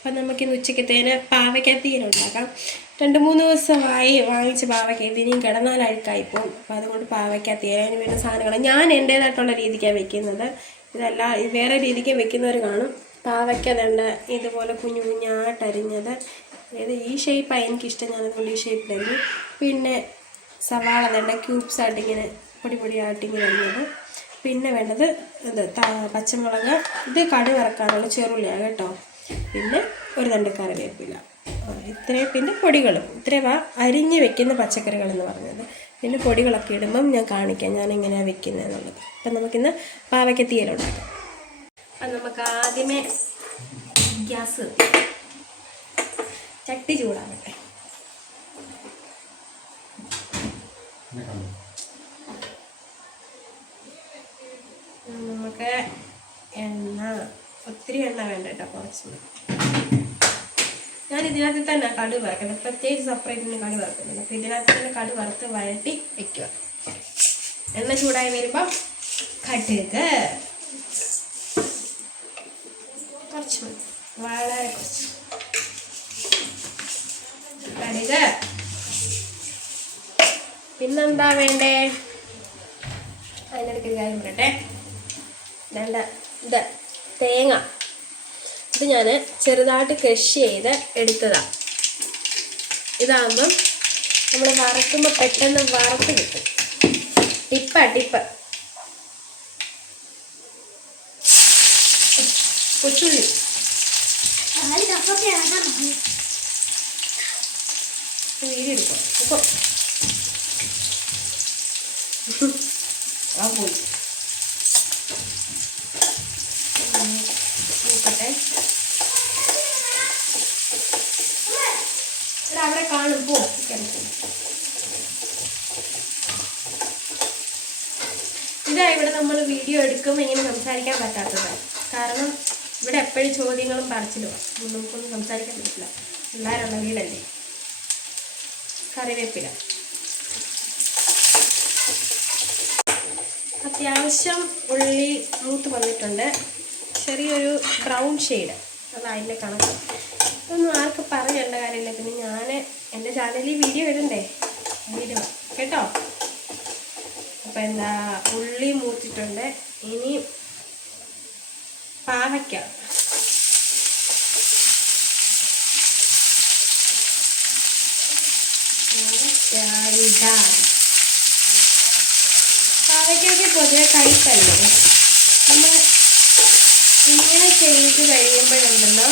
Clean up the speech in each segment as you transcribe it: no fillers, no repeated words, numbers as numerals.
അപ്പം നമുക്കിന്ന് ഉച്ചക്കത്തേന് പാവയ്ക്കത്തീരുണ്ടാക്കാം. 2-3 ദിവസമായി വാങ്ങിച്ച് പാവയ്ക്ക ഇനിയും കിടന്നാൽ അഴുക്കായിപ്പോവും. അപ്പോൾ അതുകൊണ്ട് പാവയ്ക്കത്തീര അതിന് വേണ്ട സാധനങ്ങൾ ഞാൻ എൻ്റേതായിട്ടുള്ള രീതിക്കാണ് വെക്കുന്നത്. ഇതല്ല വേറെ രീതിക്ക് വെക്കുന്നവർ കാണും. പാവയ്ക്ക ദണ്ട ഇതുപോലെ കുഞ്ഞു കുഞ്ഞായിട്ടരിഞ്ഞത്, അതായത് ഈ ഷേപ്പാണ് എനിക്കിഷ്ടം, ഞാനതുകൊണ്ട് ഈ ഷേപ്പിലരിഞ്ഞു. പിന്നെ സവാള ദണ്ട ക്യൂബ്സായിട്ട് ഇങ്ങനെ പൊടിയായിട്ട് ഇങ്ങനെ അരിഞ്ഞത്. പിന്നെ വേണ്ടത് ഇത് പച്ചമുളക്, ഇത് കടുക് വറക്കാനുള്ള ചെറുള്ളിയാണ് കേട്ടോ. പിന്നെ ഒരു തണ്ട് കറിവേപ്പില, ഇത്രയും. പിന്നെ പൊടികളും ഇത്രയും അരിഞ്ഞ് വെക്കുന്ന പച്ചക്കറികളെന്ന് പറഞ്ഞത്. പിന്നെ പൊടികളൊക്കെ ഇടുമ്പം ഞാൻ കാണിക്കാം ഞാൻ എങ്ങനെയാണ് വെക്കുന്നത് എന്നുള്ളത്. അപ്പം നമുക്കിന്ന് പാവയ്ക്കത്തീയലുണ്ടാക്കാം. അപ്പം നമുക്ക് ആദ്യമേ ഗ്യാസ് ചട്ടി ചൂടാകട്ടെ. നമുക്ക് എണ്ണ, ഒത്തിരി എണ്ണ വേണ്ട കേട്ടോ, കുറച്ച്. ഞാൻ ഇതിനകത്ത് തന്നെ കടുക് വറക്കുന്നത്, പ്രത്യേകിച്ച് സെപ്പറേറ്റിന് കടുക് വറക്കുന്നില്ല. അപ്പോൾ ഇതിനകത്ത് തന്നെ കടുക് വറുത്ത് വഴറ്റി വയ്ക്കുക. എണ്ണ ചൂടായി വരുമ്പം കടുക് കുറച്ച് മതി, വളരെ കുറച്ച് കടുക്. പിന്നെന്താ വേണ്ടേ, അതിനിടയ്ക്ക് ഒരു കാര്യം പറയട്ടെ. വേണ്ട ഇത് തേങ്ങ, ഇത് ഞാൻ ചെറുതായിട്ട് ക്രഷ് ചെയ്ത് എടുത്തതാണ്. ഇതാകുമ്പം നമ്മൾ വറക്കുമ്പോൾ പെട്ടെന്ന് വറുത്ത് കിട്ടും. ടിപ്പ് കൊച്ചുള്ളി, വീടിയെടുക്കാം. ഉപ്പം ആ പോയി നോക്കട്ടെ. ഇവിടെ അവിടെ കാണും പോ. ഇതാ ഇവിടെ നമ്മൾ വീഡിയോ എടുക്കുമ്പോൾ ഇങ്ങനെ സംസാരിക്കാൻ പറ്റാത്തത്. കാരണം ഇവിടെ എപ്പോഴും ചോദ്യങ്ങളും പറച്ചിലുമാണ്, നമുക്കൊന്നും സംസാരിക്കാൻ പറ്റില്ല. പിള്ളേരുള്ള വീടല്ലേ. കറിവേപ്പില അത്യാവശ്യം ഉള്ളി മൂത്ത് വന്നിട്ടുണ്ട്. ചെറിയൊരു ബ്രൗൺ ഷെയ്ഡ്, അതാണ് അതിൻ്റെ കണക്ക്. ഇതൊന്നും ആർക്ക് പറയേണ്ട കാര്യമില്ല. പിന്നെ ഞാൻ എൻ്റെ ചാനലിൽ വീഡിയോ ഇടണ്ടേ, വീഡിയോ കേട്ടോ. അപ്പം എന്താ, ഉള്ളി മൂത്തിട്ടുണ്ട്. ഇനി പാവയ്ക്ക, പാവയ്ക്കൊക്കെ പൊതുവെ കയ്പല്ലേ. നമ്മൾ ഇങ്ങനെ ചെയ്ത് കഴിയുമ്പോഴുണ്ടല്ലോ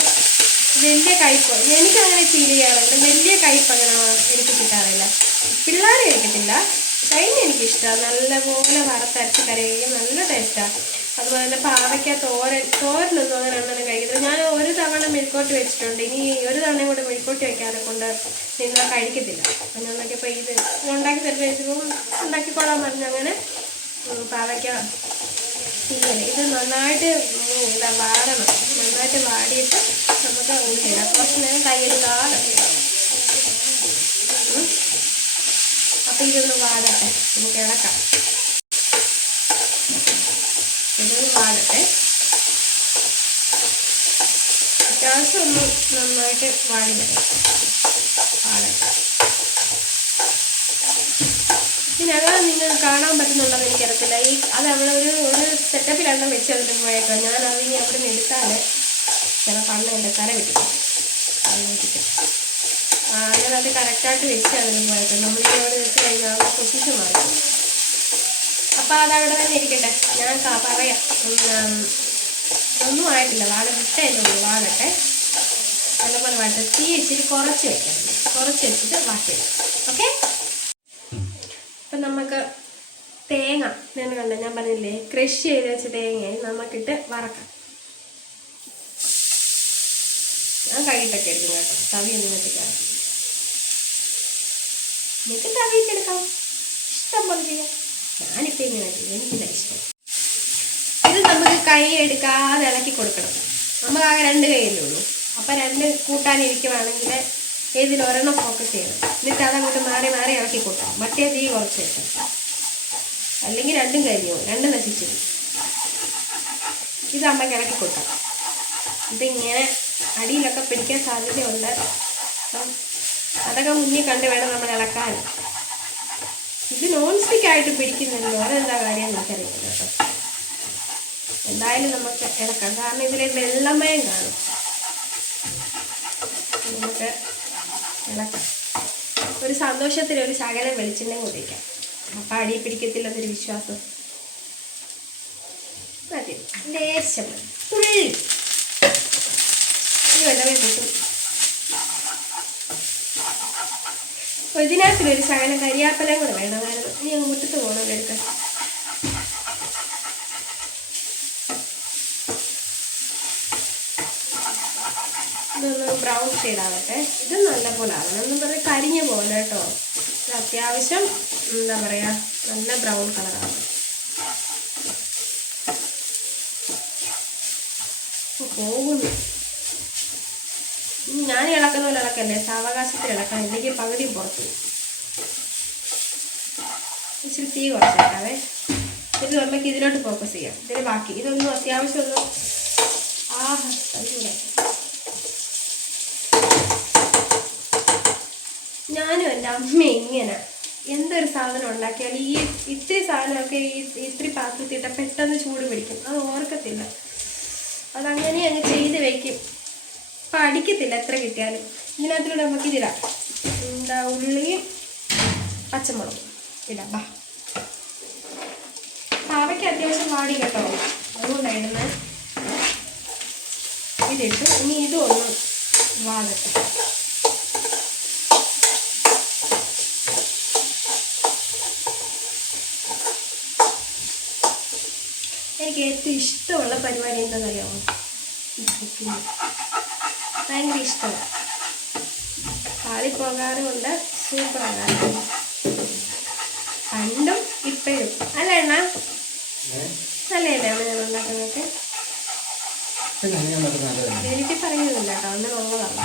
വലിയ കയ്പ് എനിക്കങ്ങനെ ഫീൽ ചെയ്യാറുണ്ട്. വലിയ കയ്പ് അങ്ങനെ എനിക്ക് കിട്ടാറില്ല. പിള്ളേർ കഴിക്കത്തില്ല, അതിന് എനിക്കിഷ്ടമാണ്. നല്ലപോലെ വറുത്തരച്ച് കറിയും നല്ല ടേസ്റ്റാണ്. അതുപോലെ തന്നെ പാവയ്ക്ക തോരനൊന്നും അങ്ങനെ അങ്ങനെ കഴിക്കത്തില്ല. ഞാൻ ഒരു തവണ മെഴുക്കോട്ട് വെച്ചിട്ടുണ്ട്, ഇനി ഒരു തവണയും കൂടെ മെഴുക്കോട്ട് വെക്കാതെ കൊണ്ട് നിങ്ങൾ കഴിക്കത്തില്ല. അങ്ങനെ നോക്കിയപ്പോൾ ഇത് ഉണ്ടാക്കി തരുമ്പോൾ ഉണ്ടാക്കിക്കൊള്ളാൻ പറഞ്ഞങ്ങനെ പാവയ്ക്ക തീയൽ. ഇത് നന്നായിട്ട് വാടണം, നന്നായിട്ട് വാടിയിട്ട് നമുക്ക് ഉള്ളിടാം. കുറച്ച് നേരം കൈയെടുക്കാതെ. അപ്പം ഇതൊന്ന് വാടട്ടെ, നമുക്ക് ഇളക്കാം. ഇതൊന്ന് വാടട്ടെ, അത്യാവശ്യം ഒന്ന് നന്നായിട്ട് വാടി വരും. വാടട്ടെ. ഇതിനകം നിങ്ങൾ കാണാൻ പറ്റുന്നുണ്ടെന്ന് എനിക്കറിയത്തില്ല. അത് അവിടെ ഒരു സെറ്റപ്പിലെണ്ണം വെച്ച് അതിൻ്റെ പോയേക്കാം. ഞാൻ അതിന് അവിടെ നിന്ന് എടുത്താൽ ചിലപ്പോൾ അന്ന് എൻ്റെ കര കിട്ടും. ഞാനത് കറക്റ്റായിട്ട് വെച്ച് അതിന് പോയേക്കാം. നമ്മളിപ്പോൾ അവിടെ വെച്ച് കഴിഞ്ഞാൽ ആ പൊസിഷൻ മാറി. അപ്പോൾ അതവിടെ തന്നെ ഇരിക്കട്ടെ. ഞാൻ പറയാം, ഒന്നും ആയിട്ടില്ല, വാട വിട്ടേന്നുള്ളൂ. വാടട്ടെ, നല്ലപോലെ വാട്ടെ. തീ ഇച്ചിരി കുറച്ച് വെക്കണം, കുറച്ച് വെച്ചിട്ട് വാട്ടിയിടാം. ഓക്കെ. അപ്പം നമുക്ക് തേങ്ങ ഞാൻ കണ്ട, ഞാൻ പറഞ്ഞില്ലേ ക്രഷ് ചെയ്ത് വെച്ച തേങ്ങ നമുക്കിട്ട് വറക്കാം. ഞാൻ കൈയിട്ടൊക്കെ എടുക്കും കേട്ടോ, തവിയൊന്നും വെച്ചിട്ടാണ്. നിങ്ങൾക്ക് തവിയിട്ടെടുക്കാം, ഇഷ്ടം പോലെ ചെയ്യാം. ഞാനിപ്പോൾ ഇങ്ങനെ ചെയ്യും, എനിക്കില്ല ഇഷ്ടം. ഇത് നമുക്ക് കൈ എടുക്കാതെ ഇളക്കി കൊടുക്കണം. നമുക്ക് ആകെ 2 കൈയല്ലേ ഉള്ളൂ. അപ്പം 2 കൂട്ടാനിരിക്കുവാണെങ്കിൽ ഏതിലൊരെണ്ണം ഫോക്കസ് ചെയ്യണം. എന്നിട്ട് അതങ്ങോട്ട് മാറി മാറി ഇളക്കി കൊടുക്കാം. മറ്റേ തീ കുറച്ച് വെക്കാം, അല്ലെങ്കിൽ 2 കരിഞ്ഞു, 2 നശിച്ചു. ഇതാകുമ്പോൾ ഇളക്കി കൊടുക്കാം. ഇതിങ്ങനെ അടിയിലൊക്കെ പിടിക്കും. പിടിക്കാൻ സാധ്യതയുണ്ട്. അപ്പം അതൊക്കെ മുന്നിൽ കണ്ട് വേണം നമ്മൾ ഇളക്കാൻ. ഇത് നോൺ സ്റ്റിക്കായിട്ട് പിടിക്കുന്നുണ്ടല്ലോ, അതെന്താ കാര്യം എനിക്കറിയില്ല കേട്ടോ. എന്തായാലും നമുക്ക് ഇളക്കാം, കാരണം ഇതിൽ വെള്ളമയം കാണും. നമുക്ക് ഇളക്കാം. ഒരു സന്തോഷത്തിൽ ഒരു ശകലം വെളിച്ചെണ്ണ കൊണ്ടിരിക്കാം, അപ്പം അടി പിടിക്കത്തില്ലെന്നൊരു വിശ്വാസം. മതി, ലേശം തുള്ളി വല്ലവേ കൂട്ടും. ഇതിനകത്തിലൊരു ശകലം കരിയാപ്പലയും കൂടെ വേണമായിരുന്നു. ഇനി അങ്ങ് മുറ്റത്ത് പോകണം എടുക്കാൻ. ഇതൊന്ന് ബ്രൗൺ ഷെയ്ഡാവട്ടെ. ഇത് നല്ലപോലെ ആവണം, എന്ന് പറഞ്ഞാൽ കരിഞ്ഞ പോലെ കേട്ടോ. ഇത് അത്യാവശ്യം എന്താ പറയുക, നല്ല ബ്രൗൺ കളറാവണം. പോകുന്നു. ഞാൻ ഇളക്കുന്ന പോലെ ഇളക്കല്ലേ, സാവകാശത്തിൽ ഇളക്കാം, അല്ലെങ്കിൽ പകുതിയും പുറത്തു. ഇച്ചിരി തീ കുറച്ചേക്കാവേ. ഇത് നമുക്ക് ഇതിലോട്ട് ഫോക്കസ് ചെയ്യാം. ഇതിന് ബാക്കി ഇതൊന്നും അത്യാവശ്യം ഒന്നും അതുകൂടെ. ഞാനും എൻ്റെ അമ്മ ഇങ്ങനെ എന്തൊരു സാധനം ഉണ്ടാക്കിയാൽ ഈ ഇത്തിരി സാധനമൊക്കെ ഇത്തിരി പാത്രത്തിട്ട പെട്ടെന്ന് ചൂട് പിടിക്കും. അത് ഓർക്കത്തില്ല, അതങ്ങനെ അങ്ങ് ചെയ്ത് വയ്ക്കും. അപ്പം അടിക്കത്തില്ല എത്ര കിട്ടിയാലും. ഇതിനകത്തിലൂടെ നമുക്ക് ഇതിടാം. എന്താ, ഉള്ളിയും പച്ചമുളകും ഇടാം. പാവയ്ക്ക് അത്യാവശ്യം വാടി കേട്ടോ, അതുകൊണ്ടാണ് ഇടുന്നത്. ഇതിട്ടു. ഇനി ഇതും ഒന്ന് വാടട്ടെ. എനിക്ക് ഏറ്റവും ഇഷ്ടമുള്ള പരിപാടി എന്താണെന്നറിയാമോ? ഭയങ്കര ഇഷ്ടമാണ്. പാളിപ്പോകാറുമുണ്ട്, സൂപ്പറാകാറുണ്ട്. പണ്ടും ഇപ്പോഴും അല്ല എണ്ണ നല്ലതല്ലേ അമ്മ ഞാൻ ഉണ്ടാക്കുന്നതൊക്കെ? എനിക്ക് പറയുന്നില്ല കേട്ടോ, അങ്ങനെയുള്ളതാണ്.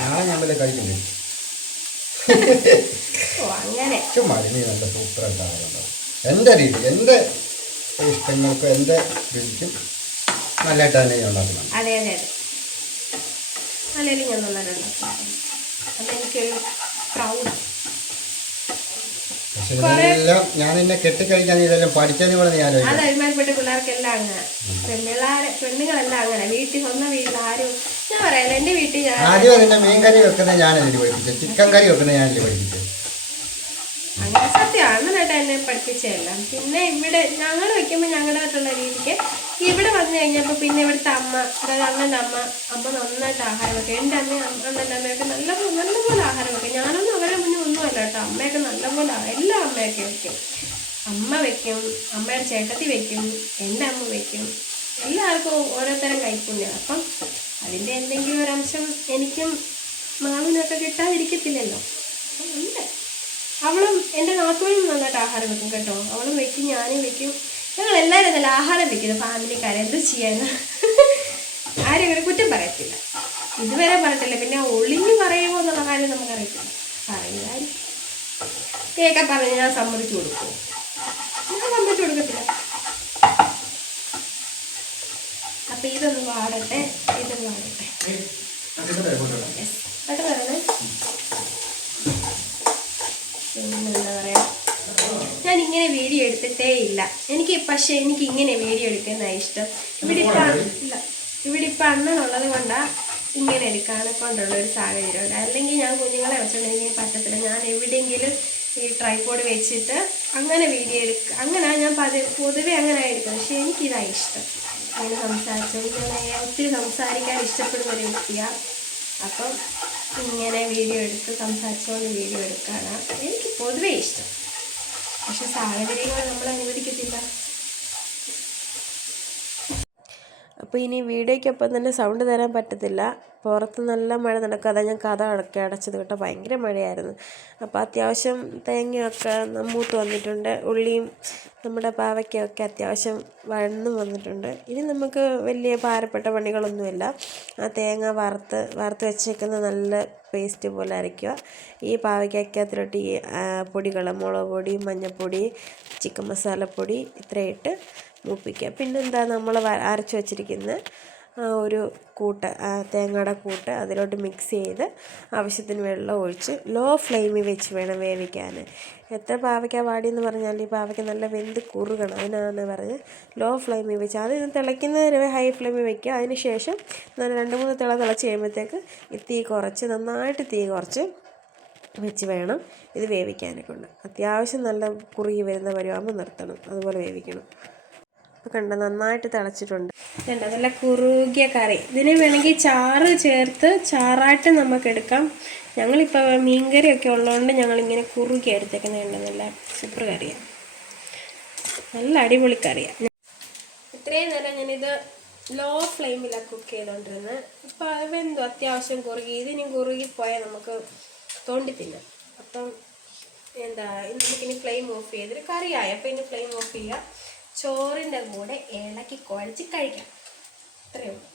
ഓ അങ്ങനെ എൻ്റെ രീതി, എൻ്റെ ഇഷ്ടങ്ങൾക്ക്, എൻ്റെ രുചിക്കും നല്ലതായിട്ട് തന്നെ ഞാൻ ഉണ്ടാക്കുന്നത്. അതെ അതെ അതെ, നല്ലതിൽ ഞാൻ നല്ലതുണ്ടാക്കും. അതെനിക്കൊരു പ്രൗഡാണ്. ഇതെല്ലാം ഞാൻ എന്നെ കെട്ടിക്കഴിഞ്ഞാൽ ഇതെല്ലാം പഠിച്ചതിന് കൂടെ ഞാൻ അത് അഭിമാനപ്പെട്ട പിള്ളേർക്കെല്ലാം അങ്ങനെ, പെണ്ണുങ്ങളെല്ലാം അങ്ങനെ. സ്വന്തം വീട്ടിൽ ആരും ഞാൻ പറയാലോ, എൻ്റെ വീട്ടിൽ ആദ്യം അതിൻ്റെ മീൻ കറി വെക്കുന്നത് ഞാനല്ലേ പഠിപ്പിച്ചത്, ചിക്കൻ കറി വെക്കുന്നത് ഞാനല്ലേ പഠിപ്പിച്ചത്. അങ്ങനെ സത്യം അങ്ങനെയായിട്ട് എന്നെ പഠിപ്പിച്ചതല്ല. പിന്നെ ഇവിടെ ഞങ്ങൾ വെക്കുമ്പോൾ ഞങ്ങളുടേതായിട്ടുള്ള രീതിക്ക് ഇവിടെ വന്നു കഴിഞ്ഞപ്പോൾ പിന്നെ ഇവിടുത്തെ അമ്മ, അതായത് അണ്ണൻ്റെ അമ്മ നന്നായിട്ട് ആഹാരം വെക്കും. എൻ്റെ അമ്മയും അണ്ണൻ്റെ അമ്മയൊക്കെ നല്ലപോലെ ആഹാരം വെക്കും. ഞാനൊന്നും അവരെ മുന്നേ ഒന്നുമല്ല കേട്ടോ, അമ്മയൊക്കെ നല്ലപോലെ എല്ലാ അമ്മയൊക്കെ വെക്കും. അമ്മ വെക്കും, അമ്മയുടെ ചേട്ടത്തി വെക്കും, എൻ്റെ അമ്മ വെക്കും. എല്ലാവർക്കും ഓരോരുത്തരം കൈപ്പുണ്യം. അപ്പം അതിൻ്റെ എന്തെങ്കിലും ഒരംശം എനിക്കും മാവിനൊക്കെ കിട്ടാതിരിക്കത്തില്ലല്ലോ. ഉണ്ട്. അവളും എൻ്റെ നാത്തോനും നന്നായിട്ട് ആഹാരം വെക്കും കേട്ടോ. അവളും വെക്കും, ഞാനും വെക്കും. ഞങ്ങൾ എല്ലാവരും നല്ല ആഹാരം വെക്കുന്നു ഫാമിലിക്കാരെ. എന്ത് ചെയ്യാനാ, ആരും ഇവരെ കുറ്റം പറയത്തില്ല, ഇതുവരെ പറഞ്ഞിട്ടില്ല. പിന്നെ ഒളിഞ്ഞു പറയുമോ എന്നുള്ള കാര്യം നമുക്കറിയത്തില്ല. പറയുന്നതാരും കേൾക്കാൻ പറഞ്ഞ് ഞാൻ സമ്മതിച്ചു കൊടുക്കും, ഞാൻ സമ്മതിച്ചു കൊടുക്കത്തില്ല. അപ്പം ഇതൊന്ന് വാടട്ടെ, ഇതൊന്ന് വാടട്ടെ. പെട്ടെന്ന് വരണേ. എന്താ പറയുക, ഞാനിങ്ങനെ വീഡിയോ എടുത്തിട്ടേ ഇല്ല. പക്ഷേ എനിക്ക് ഇങ്ങനെ വീഡിയോ എടുക്കുന്നതാണ് ഇഷ്ടം. ഇവിടെ ഇപ്പം അണ്ണനുള്ളത് കൊണ്ടാണ് ഇങ്ങനെ എടുക്കാനെ കൊണ്ടുള്ളൊരു സാഹചര്യമുണ്ട്. അല്ലെങ്കിൽ ഞാൻ കുഞ്ഞുങ്ങളെ വെച്ചോണ്ട് എനിക്ക് പറ്റത്തില്ല. ഞാൻ എവിടെയെങ്കിലും ഈ ട്രൈപോഡ് വെച്ചിട്ട് അങ്ങനെ വീഡിയോ എടുക്കുക, അങ്ങനെയാണ് ഞാൻ പൊതുവെ അങ്ങനെ എടുക്കുന്നത്. പക്ഷേ എനിക്കിതാണ് ഇഷ്ടം. അങ്ങനെ ഞാൻ ഒത്തിരി സംസാരിക്കാൻ ഇഷ്ടപ്പെടുന്ന ഒരു വ്യക്തിയാണ്. അപ്പം ഇങ്ങനെ വീഡിയോ എടുത്ത് സംസാരിച്ചുകൊണ്ട് വീഡിയോ എടുക്കാനാണ് എനിക്ക് പൊതുവെ ഇഷ്ടം. പക്ഷെ സാഹചര്യങ്ങൾ നമ്മൾ അനുവദിക്കത്തില്ല. അപ്പോൾ ഇനി വീഡിയോയ്ക്കൊപ്പം തന്നെ സൗണ്ട് തരാൻ പറ്റത്തില്ല. പുറത്ത് നല്ല മഴ നടക്കുക, അതാ ഞാൻ കഥ അടച്ചത് കേട്ടോ. ഭയങ്കര മഴയായിരുന്നു. അപ്പോൾ അത്യാവശ്യം തേങ്ങയൊക്കെ മൂത്ത് വന്നിട്ടുണ്ട്. ഉള്ളിയും നമ്മുടെ പാവയ്ക്കൊക്കെ അത്യാവശ്യം വന്നിട്ടുണ്ട്. ഇനി നമുക്ക് വലിയ ഭാരപ്പെട്ട പണികളൊന്നുമില്ല. ആ തേങ്ങ വറുത്ത് വെച്ചേക്കുന്ന നല്ല പേസ്റ്റ് പോലെ അരയ്ക്കുക. ഈ പാവയ്ക്കകത്തിലോട്ട് ഈ പൊടികൾ, മുളക് പൊടി, മഞ്ഞൾപ്പൊടി, ചിക്കൻ മസാലപ്പൊടി ഇത്രയിട്ട് മൂപ്പിക്കുക. പിന്നെന്താ, നമ്മൾ അരച്ച് വെച്ചിരിക്കുന്ന ആ ഒരു കൂട്ട്, തേങ്ങയുടെ കൂട്ട് അതിലോട്ട് മിക്സ് ചെയ്ത് ആവശ്യത്തിന് വെള്ളം ഒഴിച്ച് ലോ ഫ്ലെയിമിൽ വെച്ച് വേണം വേവിക്കാൻ. എത്ര പാവയ്ക്ക വാടിയെന്ന് പറഞ്ഞാൽ ഈ പാവയ്ക്ക നല്ല വെന്ത് കുറുകണം, അതിനാണ് പറഞ്ഞ് ലോ ഫ്ലെയിമിൽ വെച്ച് അത് തിളയ്ക്കുന്നതിന് ഹൈ ഫ്ലെയിമിൽ വയ്ക്കുക. അതിന് ശേഷം 2-3 തിളച്ച് കഴിയുമ്പോഴത്തേക്ക് തീ കുറച്ച് നന്നായിട്ട് തീ കുറച്ച് വെച്ച് വേണം ഇത് വേവിക്കാനൊക്കെ ഉണ്ട്. അത്യാവശ്യം നല്ല കുറുകി വരുന്ന പരുവാകുമ്പോൾ നിർത്തണം, അതുപോലെ വേവിക്കണം. അപ്പോൾ കണ്ടോ നന്നായിട്ട് തിളച്ചിട്ടുണ്ട്. കണ്ടോ നല്ല കുറുകിയ കറി. ഇതിന് വേണമെങ്കിൽ ചാറ് ചേർത്ത് ചാറായിട്ട് നമുക്ക് എടുക്കാം. ഞങ്ങളിപ്പോൾ മീൻകറിയൊക്കെ ഉള്ളതുകൊണ്ട് ഞങ്ങളിങ്ങനെ കുറുകി എടുത്തേക്കുന്നത്. നല്ല സൂപ്പർ കറിയാണ്, നല്ല അടിപൊളി കറിയാണ്. ഇത്രയും നേരം ഞാനിത് ലോ ഫ്ലെയിമിലാണ് കുക്ക് ചെയ്തുകൊണ്ടിരുന്നത്. ഇപ്പോൾ അതെന്തോ അത്യാവശ്യം കുറുകി, ഇതിനി കുറുകിപ്പോയാൽ നമുക്ക് തോണ്ടി തിന്നാം. അപ്പം നമുക്കിനി ഫ്ലെയിം ഓഫ് ചെയ്തൊരു കറിയായി. അപ്പോൾ ഇനി ഫ്ലെയിം ഓഫ് ചെയ്യുക, ചോറിൻ്റെ കൂടെ ഇളക്കി കുഴച്ച് കഴിക്കാം. അത്രയേ ഉള്ളൂ.